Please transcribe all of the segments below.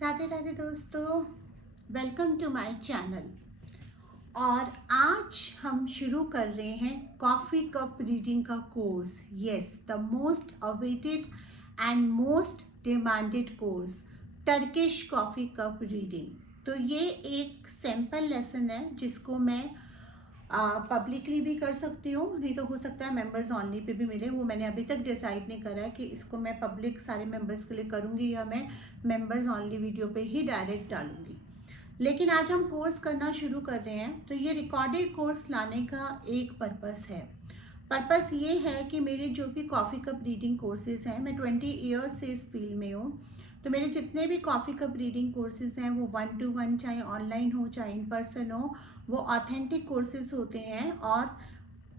राधे राधे दोस्तों, welcome to my channel. और आज हम शुरू कर रहे हैं कॉफ़ी कप रीडिंग का course. Yes, the most awaited and most demanded course, Turkish coffee cup reading. तो ये एक सैम्पल लेसन है जिसको मैं पब्लिकली भी कर सकती हूँ, नहीं तो हो सकता है मेंबर्स ऑनली पे भी मिले। वो मैंने अभी तक डिसाइड नहीं करा है कि इसको मैं पब्लिक सारे मेंबर्स के लिए करूँगी या मैं मेंबर्स ऑनली वीडियो पे ही डायरेक्ट डालूँगी। लेकिन आज हम कोर्स करना शुरू कर रहे हैं, तो ये रिकॉर्डेड कोर्स लाने का एक पर्पस है। पर्पस ये है कि मेरे जो भी कॉफ़ी कप रीडिंग कोर्सेज हैं, मैं 20 ईयर्स से इस फील्ड में हूँ, तो मेरे जितने भी कॉफ़ी कप रीडिंग कोर्सेज हैं वो 1 to 1 चाहे ऑनलाइन हो चाहे इन पर्सन हो, वो ऑथेंटिक कोर्सेज होते हैं। और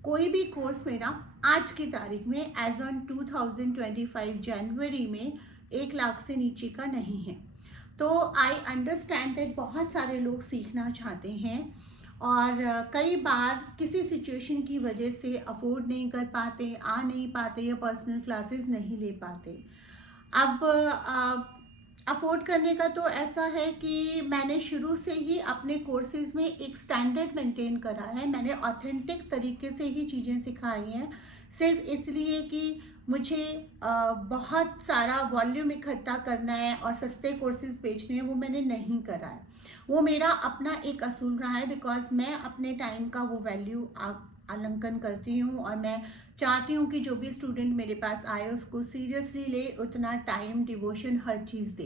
कोई भी कोर्स मेरा आज की तारीख में एज ऑन 2025 जनवरी में 1 लाख से नीचे का नहीं है। तो आई अंडरस्टैंड दैट बहुत सारे लोग सीखना चाहते हैं और कई बार किसी सिचुएशन की वजह से अफोर्ड नहीं कर पाते, आ नहीं पाते या पर्सनल क्लासेस नहीं ले पाते। अब अफोर्ड करने का तो ऐसा है कि मैंने शुरू से ही अपने कोर्सेज में एक स्टैंडर्ड मेंटेन करा है। मैंने ऑथेंटिक तरीके से ही चीज़ें सिखाई हैं, सिर्फ इसलिए कि मुझे बहुत सारा वॉल्यूम इकट्ठा करना है और सस्ते कोर्सेज बेचने हैं, वो मैंने नहीं करा है। वो मेरा अपना एक असूल रहा है, बिकॉज मैं अपने टाइम का वो वैल्यू आलंकन करती हूँ और मैं चाहती हूँ कि जो भी स्टूडेंट मेरे पास आए उसको सीरियसली ले, उतना टाइम डिवोशन हर चीज़ दे।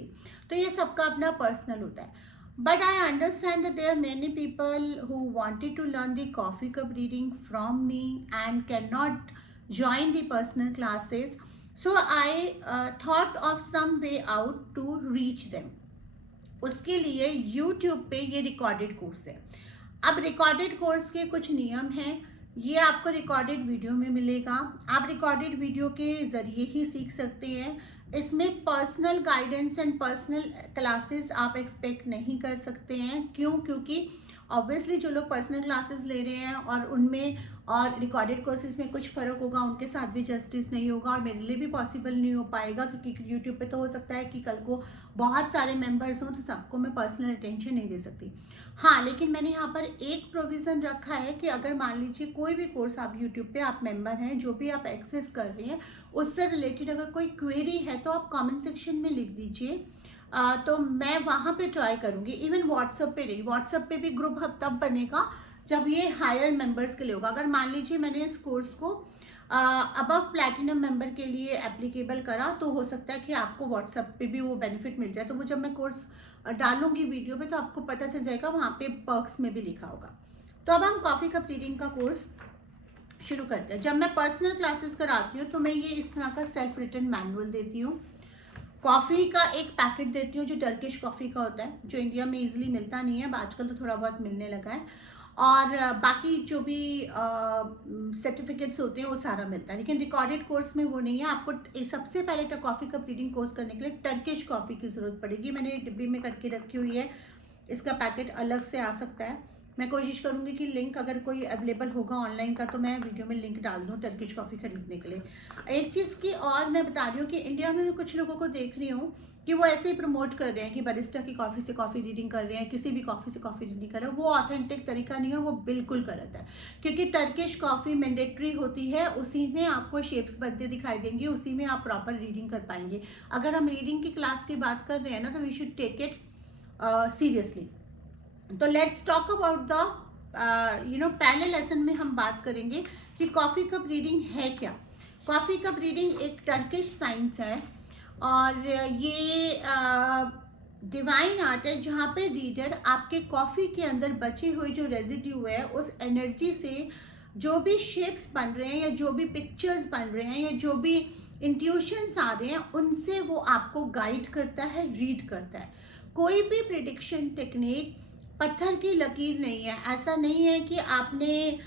तो ये सबका अपना पर्सनल होता है। But I understand that there are many people who wanted to learn the coffee cup reading from me and cannot join the personal classes. So I thought of some way out to reach them. उसके लिए YouTube पे ये recorded course है। अब recorded course के कुछ नियम हैं, ये आपको रिकॉर्डेड वीडियो में मिलेगा। आप रिकॉर्डेड वीडियो के ज़रिए ही सीख सकते हैं। इसमें personal guidance and personal classes आप एक्सपेक्ट नहीं कर सकते हैं। क्यों? क्योंकि ऑब्वियसली जो लोग पर्सनल क्लासेस ले रहे हैं और उनमें और रिकॉर्डेड कोर्सेज में कुछ फ़र्क होगा, उनके साथ भी जस्टिस नहीं होगा और मेरे लिए भी पॉसिबल नहीं हो पाएगा, क्योंकि यूट्यूब पे तो हो सकता है कि कल को बहुत सारे मेंबर्स हों तो सबको मैं पर्सनल अटेंशन नहीं दे सकती। हाँ, लेकिन मैंने यहाँ पर एक प्रोविज़न रखा है कि अगर मान लीजिए कोई भी कोर्स आप यूट्यूब पे आप मेंबर हैं, जो भी आप एक्सेस कर रहे हैं, उससे रिलेटेड अगर कोई क्वेरी है तो आप कमेंट सेक्शन में लिख दीजिए। तो मैं वहाँ पे ट्राई करूँगी। इवन व्हाट्सएप पे नहीं, व्हाट्सएप पे भी ग्रुप अब तब बनेगा जब ये हायर मेंबर्स के लिए होगा। अगर मान लीजिए मैंने इस कोर्स को अबव प्लैटिनम मेंबर के लिए एप्लीकेबल करा, तो हो सकता है कि आपको व्हाट्सएप पे भी वो बेनिफिट मिल जाए। तो वो जब मैं कोर्स डालूंगी वीडियो पे तो आपको पता चल जाएगा, वहाँ पे पर्क्स में भी लिखा होगा। तो अब हम कॉफ़ी कप रीडिंग का कोर्स शुरू करते हैं। जब मैं पर्सनल क्लासेस कराती हूँ तो मैं ये इस तरह का सेल्फ रिटन मैनुअल देती हूँ। कॉफ़ी का एक पैकेट देती हूँ जो टर्किश कॉफ़ी का होता है, जो इंडिया में इजीली मिलता नहीं है, आजकल तो थोड़ा बहुत मिलने लगा है। और बाकी जो भी सर्टिफिकेट्स होते हैं वो सारा मिलता है, लेकिन रिकॉर्डेड कोर्स में वो नहीं है। आपको सबसे पहले कॉफ़ी कप रीडिंग कोर्स करने के लिए टर्किश कॉफ़ी की ज़रूरत पड़ेगी। मैंने एक डिब्बी में करके रखी हुई है, इसका पैकेट अलग से आ सकता है। मैं कोशिश करूंगी कि लिंक अगर कोई अवेलेबल होगा ऑनलाइन का तो मैं वीडियो में लिंक डाल दूँ टर्किश कॉफ़ी खरीदने के लिए। एक चीज़ की और मैं बता रही हूँ कि इंडिया में मैं कुछ लोगों को देख रही हूँ कि वो ऐसे ही प्रमोट कर रहे हैं कि बरिस्टा की कॉफ़ी से कॉफ़ी रीडिंग कर रहे हैं, किसी भी कॉफ़ी से कॉफ़ी रीडिंग कर रहे हैं। वो ऑथेंटिक तरीका नहीं है, वो बिल्कुल गलत है। क्योंकि टर्किश कॉफ़ी मैंडेटरी होती है, उसी में आपको शेप्स बनते दिखाई देंगे, उसी में आप प्रॉपर रीडिंग कर पाएंगे। अगर हम रीडिंग की क्लास की बात कर रहे हैं ना, तो we should take it seriously. तो लेट्स टॉक अबाउट द पहले लेसन में हम बात करेंगे कि कॉफ़ी कप रीडिंग है क्या। कॉफ़ी कप रीडिंग एक टर्किश साइंस है और ये डिवाइन आर्ट है, जहाँ पे रीडर आपके कॉफ़ी के अंदर बचे हुए जो रेजिड्यू है उस एनर्जी से जो भी शेप्स बन रहे हैं या जो भी पिक्चर्स बन रहे हैं या जो भी इंट्यूशंस आ रहे हैं, उनसे वो आपको गाइड करता है, रीड करता है। कोई भी प्रिडिक्शन टेक्निक पत्थर की लकीर नहीं है। ऐसा नहीं है कि आपने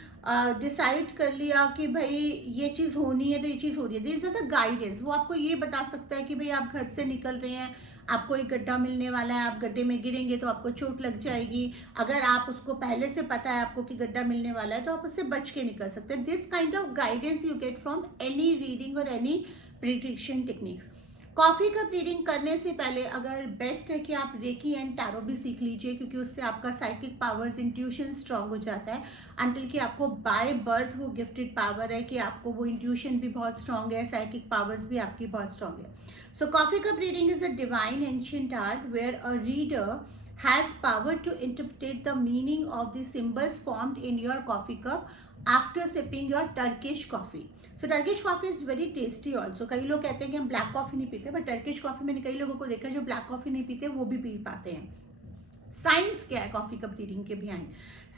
डिसाइड कर लिया कि भाई ये चीज़ होनी है तो ये चीज़ हो रही है। This is the guidance. वो आपको ये बता सकता है कि भाई आप घर से निकल रहे हैं, आपको एक गड्ढा मिलने वाला है, आप गड्ढे में गिरेंगे तो आपको चोट लग जाएगी। अगर आप उसको पहले से पता है आपको कि गड्ढा मिलने वाला है तो आप उससे बच के निकल सकते हैं। This kind of guidance you get from any reading और any prediction techniques. Coffee cup reading करने से पहले अगर बेस्ट है कि आप रेकी एंड टैरो भी सीख लीजिए, क्योंकि उससे आपका साइकिक पावर्स, इंट्यूशन स्ट्रांग हो जाता है। अंटिल कि आपको बाय बर्थ वो गिफ्टेड पावर है कि आपको वो इंट्यूशन भी बहुत स्ट्रांग है, साइकिक पावर्स भी आपकी बहुत स्ट्रांग है। So coffee cup reading is a divine ancient art where a reader has power to interpret the meaning of the symbols formed in your coffee cup after sipping your Turkish coffee. So Turkish coffee is very tasty also. कई लोग कहते हैं कि हम black coffee नहीं पीते, but Turkish coffee मैंने कई लोगों को देखा है जो ब्लैक कॉफ़ी नहीं पीते वो भी पी पाते हैं। साइंस क्या है कॉफ़ी कप रीडिंग के बिहाइंड?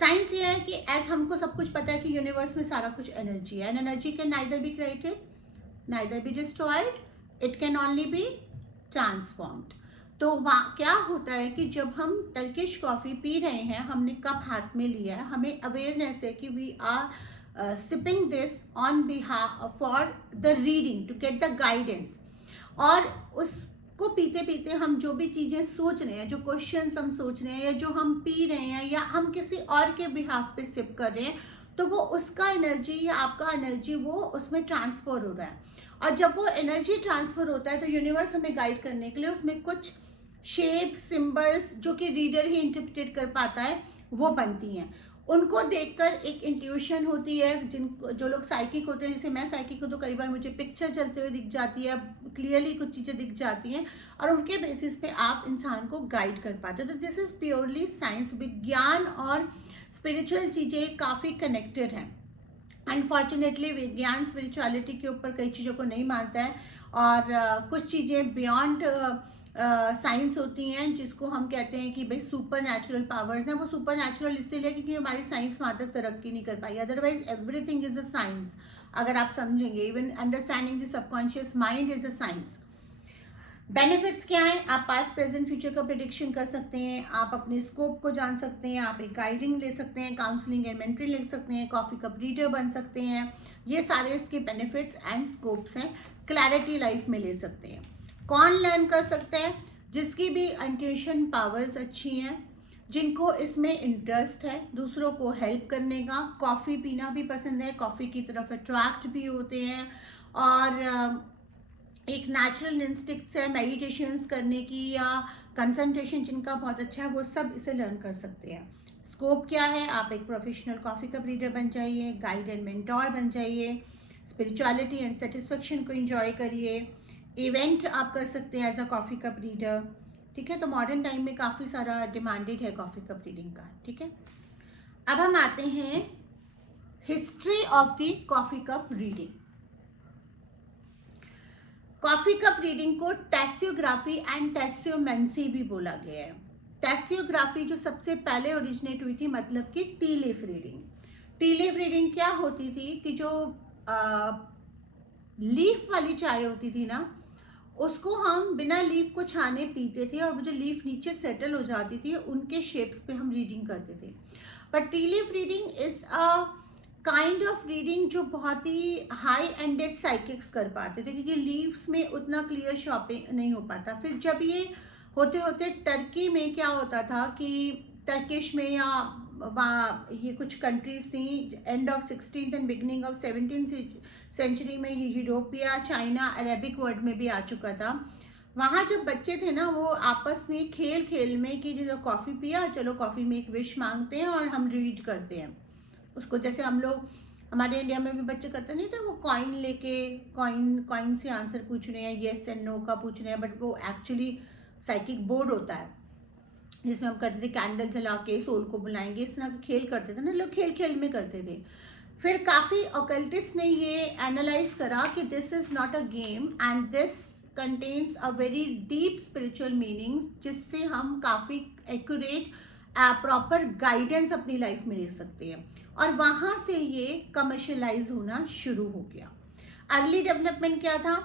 साइंस ये है कि एज हमको सब कुछ पता है कि यूनिवर्स में सारा कुछ एनर्जी है, and energy can neither be created neither be destroyed, it can only be transformed. तो वहाँ क्या होता है कि जब हम टर्किश कॉफ़ी पी रहे हैं, हमने कप हाथ में लिया है, हमें अवेयरनेस है कि we are sipping this on behalf for the reading to get the guidance, और उसको पीते पीते हम जो भी चीज़ें सोच रहे हैं, जो क्वेश्चंस हम सोच रहे हैं, या जो हम पी रहे हैं, या हम किसी और के बिहाफ पे सिप कर रहे हैं, तो वो उसका एनर्जी या आपका एनर्जी वो उसमें ट्रांसफ़र हो रहा है। और जब वो एनर्जी ट्रांसफ़र होता है तो यूनिवर्स हमें गाइड करने के लिए उसमें कुछ शेप्स, सिंबल्स जो कि रीडर ही इंटरप्रेट कर पाता है वो बनती हैं। उनको देखकर एक इंट्यूशन होती है। जो लोग साइकिक होते हैं, जैसे मैं साइकिक हूँ, तो कई बार मुझे पिक्चर चलते हुए दिख जाती है, क्लियरली कुछ चीज़ें दिख जाती हैं, और उनके बेसिस पे आप इंसान को गाइड कर पाते हो। तो दिस इज़ प्योरली साइंस। विज्ञान और स्पिरिचुअल चीज़ें काफ़ी कनेक्टेड हैं। अनफॉर्चुनेटली विज्ञान स्पिरिचुअलिटी के ऊपर कई चीज़ों को नहीं मानता है, और कुछ चीज़ें बियॉन्ड साइंस होती हैं जिसको हम कहते हैं कि भाई सुपर नेचुरल पावर्स हैं। वो सुपर नेचुरल इसलिए क्योंकि हमारी साइंस वहाँ तक तरक्की नहीं कर पाई, otherwise everything is a science. अगर आप समझेंगे, even understanding the subconscious mind is a science. Benefits क्या हैं? आप पास्ट प्रेजेंट फ्यूचर का प्रिडिक्शन कर सकते हैं, आप अपने स्कोप को जान सकते हैं, आप एक गाइडिंग ले सकते हैं, काउंसलिंग एंड मेंटरी ले सकते हैं, कॉफ़ी कप रीडर बन सकते हैं। ये सारे इसके बेनिफिट्स एंड स्कोप्स हैं। क्लैरिटी लाइफ में ले सकते हैं। कौन लर्न कर सकता है? जिसकी भी इंट्यूशन पावर्स अच्छी हैं, जिनको इसमें इंटरेस्ट है, दूसरों को हेल्प करने का, कॉफ़ी पीना भी पसंद है, कॉफ़ी की तरफ अट्रैक्ट भी होते हैं, और एक नेचुरल इंस्टिक्ट्स है मेडिटेशंस करने की या कंसंट्रेशन जिनका बहुत अच्छा है, वो सब इसे लर्न कर सकते हैं। स्कोप क्या है? आप एक प्रोफेशनल कॉफ़ी कप रीडर बन जाइए, गाइड एंड मेंटोर बन जाइए, स्पिरिचुअलिटी एंड सेटिस्फेक्शन को एंजॉय करिए, इवेंट आप कर सकते हैं as a coffee cup reader. ठीक है, तो मॉडर्न टाइम में काफ़ी सारा डिमांडेड है कॉफ़ी कप रीडिंग का। ठीक है, अब हम आते हैं history of the coffee cup reading. Coffee cup reading को टेस्योग्राफी एंड टेस्योमेंसी भी बोला गया है। टेस्योग्राफी जो सबसे पहले ओरिजिनेट हुई थी, मतलब कि T leaf reading. T leaf reading क्या होती थी कि जो लीफ वाली चाय होती थी ना, उसको हम बिना लीफ को छाने पीते थे, और वो जो लीफ नीचे सेटल हो जाती थी उनके शेप्स पे हम रीडिंग करते थे। But T leaf reading is a kind of reading जो बहुत ही हाई एंडेड साइकिक्स कर पाते थे, क्योंकि लीव्स में उतना क्लियर शॉपिंग नहीं हो पाता। फिर जब ये होते होते टर्की में क्या होता था कि टर्किश में या वहाँ ये कुछ कंट्रीज थी, end of 16th and beginning of 17th century में ये यूरोपिया, चाइना, अरेबिक वर्ल्ड में भी आ चुका था। वहाँ जब बच्चे थे ना, वो आपस में खेल खेल में कि जैसे कॉफ़ी पिया, चलो कॉफ़ी में एक विश मांगते हैं और हम रीड करते हैं उसको। जैसे हम लोग हमारे इंडिया में भी बच्चे करते नहीं थे, वो कॉइन लेके कॉइन से आंसर पूछ रहे हैं, येस एंड नो का पूछ रहे हैं, बट वो एक्चुअली साइकिक बोर्ड होता है जिसमें हम करते थे कैंडल जला के सोल को बुलाएंगे, इस तरह के खेल करते थे ना लोग, खेल खेल में करते थे। फिर काफ़ी ऑकल्टिस्ट ने ये एनालाइज करा कि this is not a game and this contains a very deep spiritual meaning, जिससे हम काफ़ी एक्यूरेट प्रॉपर गाइडेंस अपनी लाइफ में ले सकते हैं। और वहाँ से ये कमर्शलाइज होना शुरू हो गया। अर्ली डेवलपमेंट क्या था?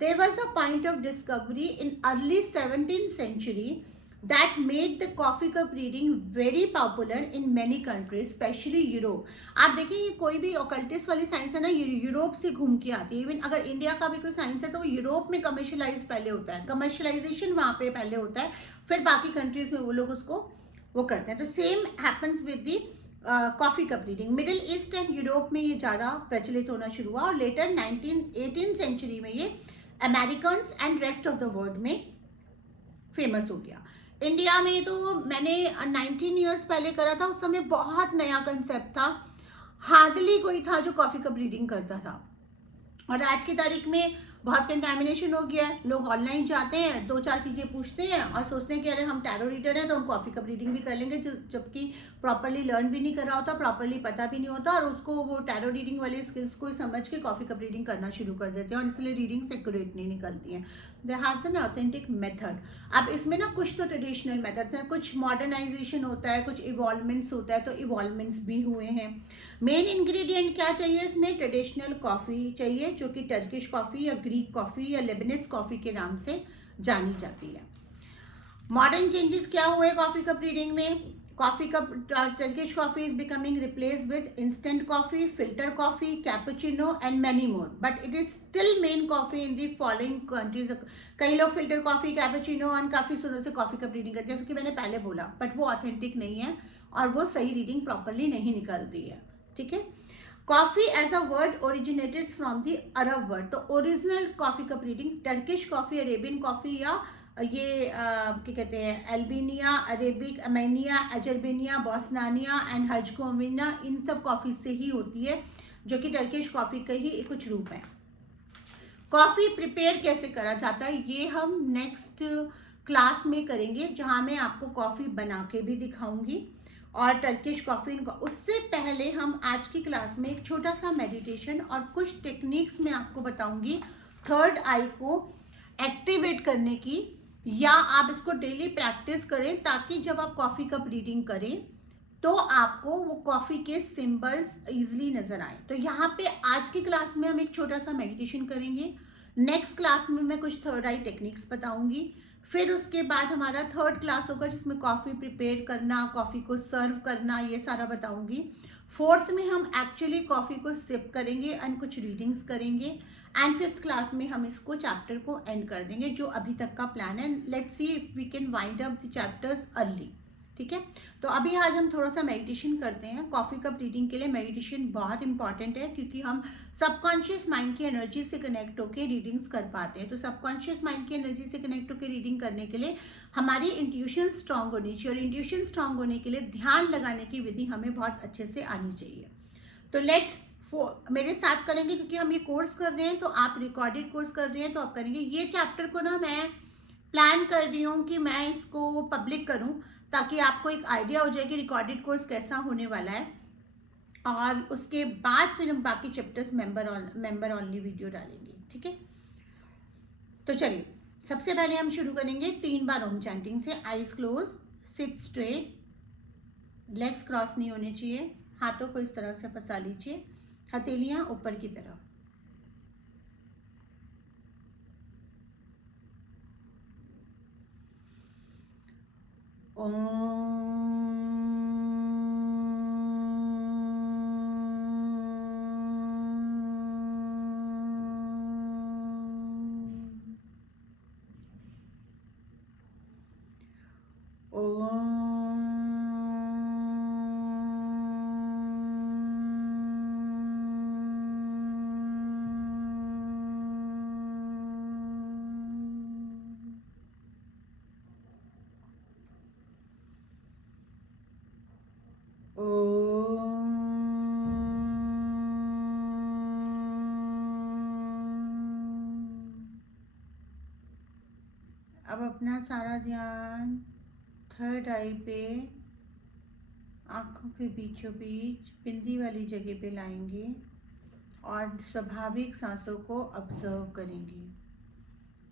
There was a point of discovery in early 17th century that made the coffee cup reading very popular in many countries, especially Europe. आप देखिए, ये कोई भी ऑकल्टिस्ट वाली साइंस है ना, यूरोप से घूम के आती है। इवन अगर इंडिया का भी कोई साइंस है तो वो यूरोप में कमर्शलाइज पहले होता है, कमर्शलाइजेशन वहाँ पे पहले होता है, फिर बाकी कंट्रीज में वो लोग उसको वो करते हैं। तो same happens with the coffee cup reading. Middle east and Europe में ये ज़्यादा प्रचलित होना शुरू हुआ, और लेटर 18th सेंचुरी में ये Americans and rest of the world में फेमस हो गया। इंडिया में तो मैंने 19 ईयर्स पहले करा था, उस समय बहुत नया कंसेप्ट था, हार्डली कोई था जो कॉफ़ी कप रीडिंग करता था। और आज की तारीख में बहुत कंटेमिनेशन हो गया है, लोग ऑनलाइन जाते हैं, 2-4 चीज़ें पूछते हैं और सोचते हैं कि अरे हम टैरो रीडर हैं तो हम कॉफ़ी कप रीडिंग भी कर लेंगे, जबकि प्रॉपरली लर्न भी नहीं कर रहा होता, प्रॉपरली पता भी नहीं होता, और उसको वो टैरो रीडिंग वाले स्किल्स को समझ के कॉफ़ी कप रीडिंग करना शुरू कर देते हैं और इसलिए रीडिंग्स एक्यूरेट नहीं निकलती हैं। There has an authentic method. अब इसमें ना कुछ तो ट्रेडिशनल मेथड्स हैं, कुछ मॉडर्नाइजेशन होता है, कुछ इवॉल्वमेंट्स होता है, तो इवॉल्वमेंट्स भी हुए हैं। मेन इंग्रेडिएंट क्या चाहिए इसमें? ट्रेडिशनल कॉफ़ी चाहिए, जो कि टर्किश कॉफ़ी या ग्रीक कॉफ़ी या लेबनिस कॉफ़ी के नाम से जानी जाती है। मॉडर्न चेंजेस क्या हुए कॉफ़ी कप रीडिंग में? Coffee cup, Turkish coffee is becoming replace with instant coffee, filter coffee, cappuccino and many more, but it is still main coffee in the following countries. कई लोग filter coffee, cappuccino and काफ़ी सुनों से coffee cup reading करते हैं, जैसे कि मैंने पहले बोला, बट वो ऑथेंटिक नहीं है और वो सही रीडिंग प्रॉपरली नहीं निकलती है। ठीक है। Coffee as a word originated from the Arab word, तो original coffee cup reading Turkish coffee, Arabian coffee, या ये क्या कहते हैं, Albania, Arabic, Armenia, Azerbaijan, Bosnia and Herzegovina, इन सब कॉफी से ही होती है, जो कि टर्किश कॉफी के ही कुछ रूप हैं। कॉफी प्रिपेयर कैसे करा जाता है ये हम नेक्स्ट क्लास में करेंगे, जहां मैं आपको कॉफी बना के भी दिखाऊंगी और टर्किश कॉफी। उससे पहले हम आज की क्लास में एक छोटा सा मेडिटेशन और कुछ टेक्निक्स मैं आपको बताऊंगी थर्ड आई को एक्टिवेट करने की, या आप इसको डेली प्रैक्टिस करें ताकि जब आप कॉफी कप रीडिंग करें तो आपको वो कॉफी के सिंबल्स इजीली नजर आए। तो यहाँ पे आज की क्लास में हम एक छोटा सा मेडिटेशन करेंगे, नेक्स्ट क्लास में मैं कुछ थर्ड आई टेक्निक्स बताऊंगी, फिर उसके बाद हमारा थर्ड क्लास होगा जिसमें कॉफ़ी प्रिपेयर करना, कॉफ़ी को सर्व करना, ये सारा बताऊंगी। फोर्थ में हम एक्चुअली कॉफ़ी को सिप करेंगे एंड कुछ रीडिंग्स करेंगे, एंड फिफ्थ क्लास में हम इसको चैप्टर को एंड कर देंगे, जो अभी तक का प्लान है। Let's see if we can wind up the chapters early. ठीक है। तो अभी आज हम थोड़ा सा मेडिटेशन करते हैं। कॉफ़ी कप रीडिंग के लिए मेडिटेशन बहुत इंपॉर्टेंट है, क्योंकि हम सबकॉन्शियस माइंड की एनर्जी से कनेक्ट होकर रीडिंग्स कर पाते हैं। तो सबकॉन्शियस माइंड की एनर्जी से कनेक्ट होकर रीडिंग करने के लिए हमारी इंट्यूशन स्ट्रांग होनी चाहिए, और इंट्यूशन स्ट्रांग होने के लिए ध्यान लगाने की विधि हमें बहुत अच्छे से आनी चाहिए। तो लेट्स मेरे साथ करेंगे, क्योंकि हम ये कोर्स कर रहे हैं, तो आप रिकॉर्डेड कोर्स कर रहे हैं तो आप करेंगे। ये चैप्टर को ना मैं प्लान कर रही हूँ कि मैं इसको पब्लिक करूँ, ताकि आपको एक आइडिया हो जाए कि रिकॉर्डेड कोर्स कैसा होने वाला है, और उसके बाद फिर हम बाकी चैप्टर्स मेंबर ऑनली वीडियो डालेंगे। ठीक है। तो चलिए, सबसे पहले हम शुरू करेंगे 3 बार ओम चैंटिंग से। Eyes close, seat straight, legs cross नहीं होने चाहिए, हाथों को इस तरह से फंसा लीजिए, हथेलियां ऊपर की तरफ। अब अपना सारा ध्यान थर्ड आई पे, आँखों के बीचों बीच बिंदी वाली जगह पे लाएंगे और स्वाभाविक सांसों को ऑब्जर्व करेंगे।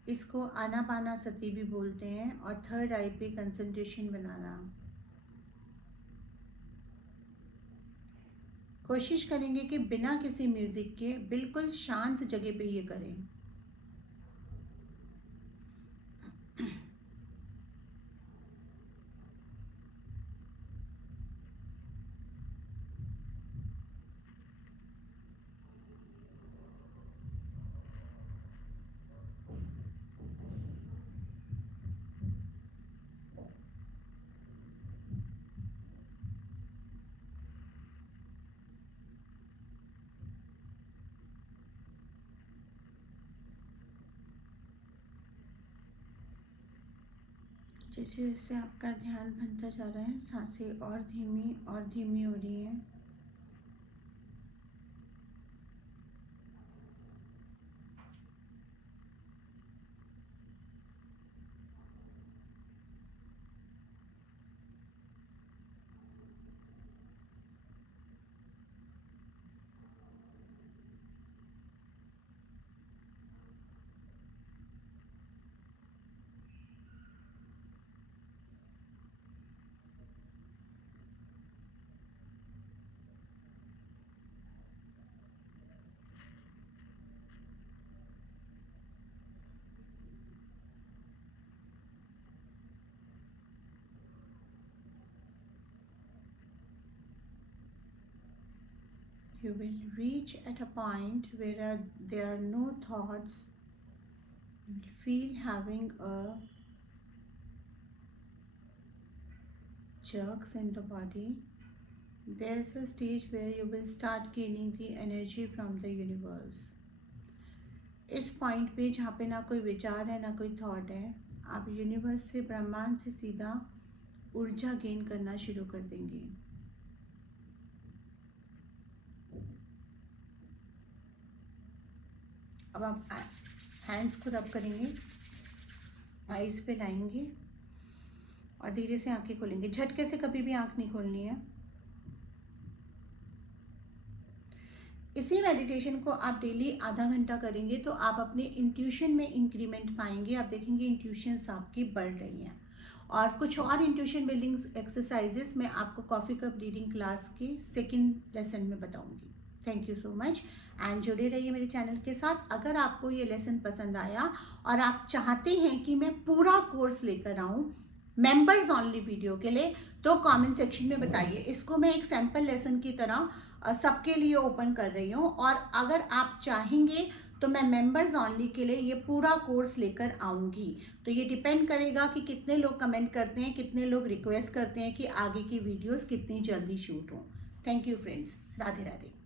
इसको आनापाना सती भी बोलते हैं, और थर्ड आई पे कंसंट्रेशन बनाना। कोशिश करेंगे कि बिना किसी म्यूजिक के बिल्कुल शांत जगह पे ये करें। जैसे जैसे आपका ध्यान बनता जा रहा है, सांसें और धीमी हो रही हैं। You will reach at a point where there are no thoughts. You will feel having a jerks in the body. There's a stage where you will start gaining the energy from the universe. इस point पे जहाँ पे ना कोई विचार है ना कोई थॉट है, आप यूनिवर्स से, ब्रह्मांड से सीधा ऊर्जा गेन करना शुरू कर देंगे। अब आप हैंड्स को रब करेंगे, आईज पे लाएंगे और धीरे से आंखें खोलेंगे। झटके से कभी भी आंख नहीं खोलनी है। इसी मेडिटेशन को आप डेली आधा घंटा करेंगे तो आप अपने इंट्यूशन में इंक्रीमेंट पाएंगे। आप देखेंगे इंट्यूशंस आपकी बढ़ रही हैं। और कुछ और इंट्यूशन बिल्डिंग एक्सरसाइजेस मैं आपको कॉफ़ी कप रीडिंग क्लास के सेकंड लेसन में बताऊंगी। Thank you so much and जुड़े रहिए मेरे चैनल के साथ। अगर आपको ये लेसन पसंद आया और आप चाहते हैं कि मैं पूरा कोर्स लेकर आऊँ मेंबर्स ओनली वीडियो के लिए, तो कमेंट सेक्शन में बताइए। इसको मैं एक सैम्पल लेसन की तरह सबके लिए ओपन कर रही हूँ और अगर आप चाहेंगे तो मैं मेंबर्स ओनली के लिए ये पूरा कोर्स लेकर आऊँगी। तो ये डिपेंड करेगा कि कितने लोग कमेंट करते हैं, कितने लोग रिक्वेस्ट करते हैं कि आगे की वीडियोस कितनी जल्दी शूट हों। Thank you friends, Radhe Radhe.